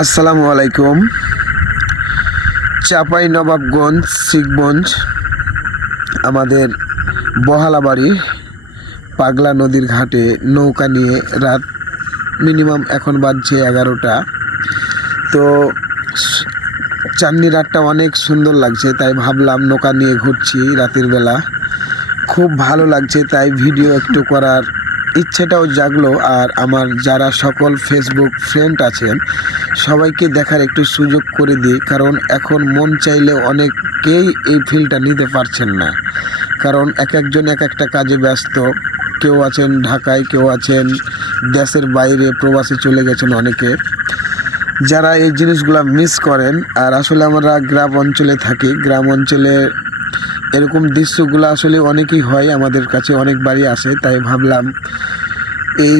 আসসালামু আলাইকুম। চাপাই নবাবগঞ্জ শিখগঞ্জ আমাদের বহালাবাড়ি পাগলা নদীর ঘাটে নৌকা নিয়ে রাত মিনিমাম এখন বাজছে 11টা। তো চাঁদনি রাতটা অনেক সুন্দর লাগছে, তাই ভাবলাম নৌকা নিয়ে ঘুরছি রাতের বেলা, খুব ভালো লাগছে, তাই ভিডিও একটু করার ইচ্ছেটাও জাগলো। আর আমার যারা সকল ফেসবুক ফ্রেন্ড আছেন সবাইকে দেখার একটু সুযোগ করে দিই, কারণ এখন মন চাইলে অনেকেই এই ফিলটা নিতে পারছেন না, কারণ এক একজন এক একটা কাজে ব্যস্ত। কেউ আছেন ঢাকায়, কেউ আছেন দেশের বাইরে প্রবাসে চলে গেছেন অনেকে, যারা এই জিনিসগুলো মিস করেন। আর আসলে আমরা গ্রাম অঞ্চলে থাকি, গ্রাম অঞ্চলে এরকম দৃশ্যগুলো আসলে অনেকই হয়, আমাদের কাছে অনেকবারই আসে। তাই ভাবলাম এই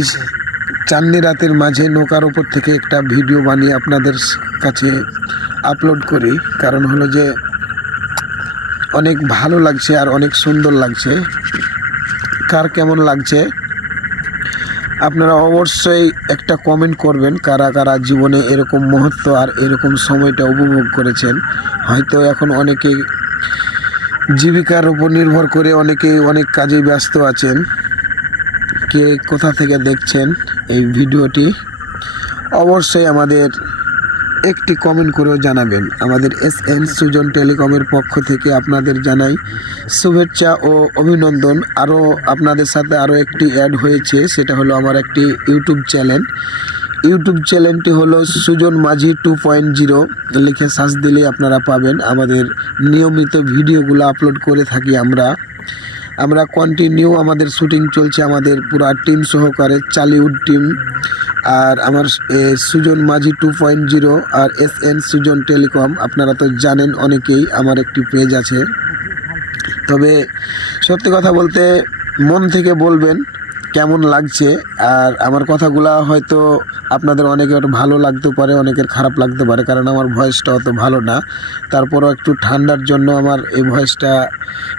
চাঁদনি রাতের মাঝে নৌকার উপর থেকে একটা ভিডিও বানিয়ে আপনাদের কাছে আপলোড করি, কারণ হলো যে অনেক ভালো লাগছে আর অনেক সুন্দর লাগছে। কার কেমন লাগছে আপনারা অবশ্যই একটা কমেন্ট করবেন, কারা কারা জীবনে এরকম মুহূর্ত আর এরকম সময়টা উপভোগ করেছেন। হয়তো এখন অনেকে জীবিকার উপর নির্ভর করে অনেকেই অনেক কাজে ব্যস্ত আছেন। কে কোথা থেকে দেখছেন এই ভিডিওটি অবশ্যই আমাদের একটি কমেন্ট করেও জানাবেন। আমাদের SN সুজন টেলিকমের পক্ষ থেকে আপনাদের জানাই শুভেচ্ছা ও অভিনন্দন। আরও আপনাদের সাথে আরও একটি অ্যাড হয়েছে, সেটা হলো আমার একটি ইউটিউব চ্যানেলটি হলো সুজন মাঝি 2.0 লিখে সার্চ দিলে আপনারা পাবেন। আমাদের নিয়মিত ভিডিওগুলো আপলোড করে থাকি আমরা কন্টিনিউ আমাদের শুটিং চলছে, আমাদের পুরা টিম সহকারে চালিউড টিম। আর আমার সুজন মাঝি 2.0 আর SN সুজন টেলিকম আপনারা তো জানেন অনেকেই, আমার একটি পেজ আছে। তবে সত্যি কথা বলতে মন থেকে বলবেন কেমন লাগছে। আর আমার কথাগুলো হয়তো আপনাদের অনেকের ভালো লাগতে পারে, অনেকের খারাপ লাগতে পারে, কারণ আমার ভয়েসটা অত ভালো না। তারপরও একটু ঠান্ডার জন্য আমার এই ভয়েসটা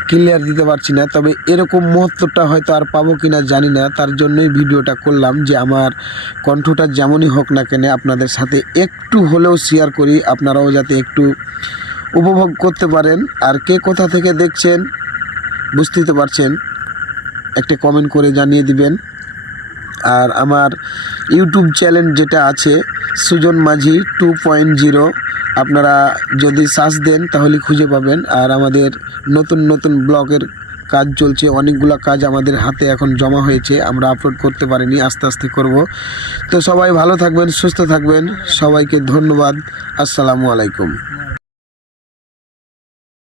ক্লিয়ার দিতে পারছি না। তবে এরকম মুহূর্তটা হয়তো আর পাবো কিনা জানি না, তার জন্যই ভিডিওটা করলাম যে আমার কণ্ঠটা যেমনই হোক না কেন আপনাদের সাথে একটু হলেও শেয়ার করি, আপনারাও যাতে একটু উপভোগ করতে পারেন। আর কে কোথা থেকে দেখছেন বুঝতেই তো পারছেন, একটা কমেন্ট করে জানিয়ে দিবেন। আর আমার ইউটিউব চ্যানেল যেটা আছে সুজন মাঝি 2.0 আপনারা যদি সার্চ দেন তাহলে খুঁজে পাবেন। আর আমাদের নতুন ব্লগের কাজ চলছে, অনেকগুলো কাজ আমাদের হাতে এখন জমা হয়েছে, আমরা আপলোড করতে পারিনি, আস্তে আস্তে করব। তো সবাই ভালো থাকবেন, সুস্থ থাকবেন, সবাইকে ধন্যবাদ। আসসালামু আলাইকুম।